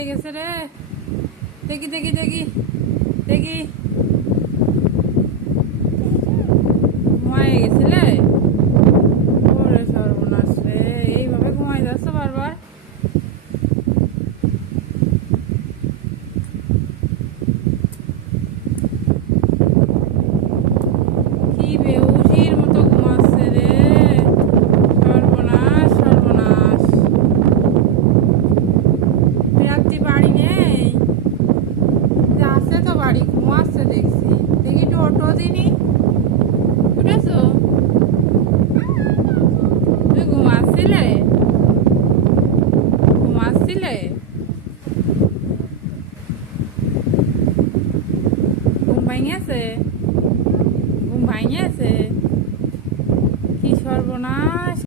হয়ে গেছে রে। দেখি দেখি দেখি দেখি ঘুমায় গেছিলে? ওরে সর্বনাশ রে, এইভাবে ঘুমাই যাচ্ছ বারবার? কি বেহুশির মতো ঘুমাচ্ছে রে। সর্বনাশ সর্বনাশ। রাত্রি বাড়ি নেই? আছে তো বাড়ি, ঘুমাচ্ছে দেখছি। দেখি একটু অটো দিনি। উঠেছো? তুমি ঘুমাচ্ছিলে? ঘুমাচ্ছিলে? ঘুম ভাঙিয়েছে? ঘুম ভাঙিয়েছে? কি সর্বনাশ।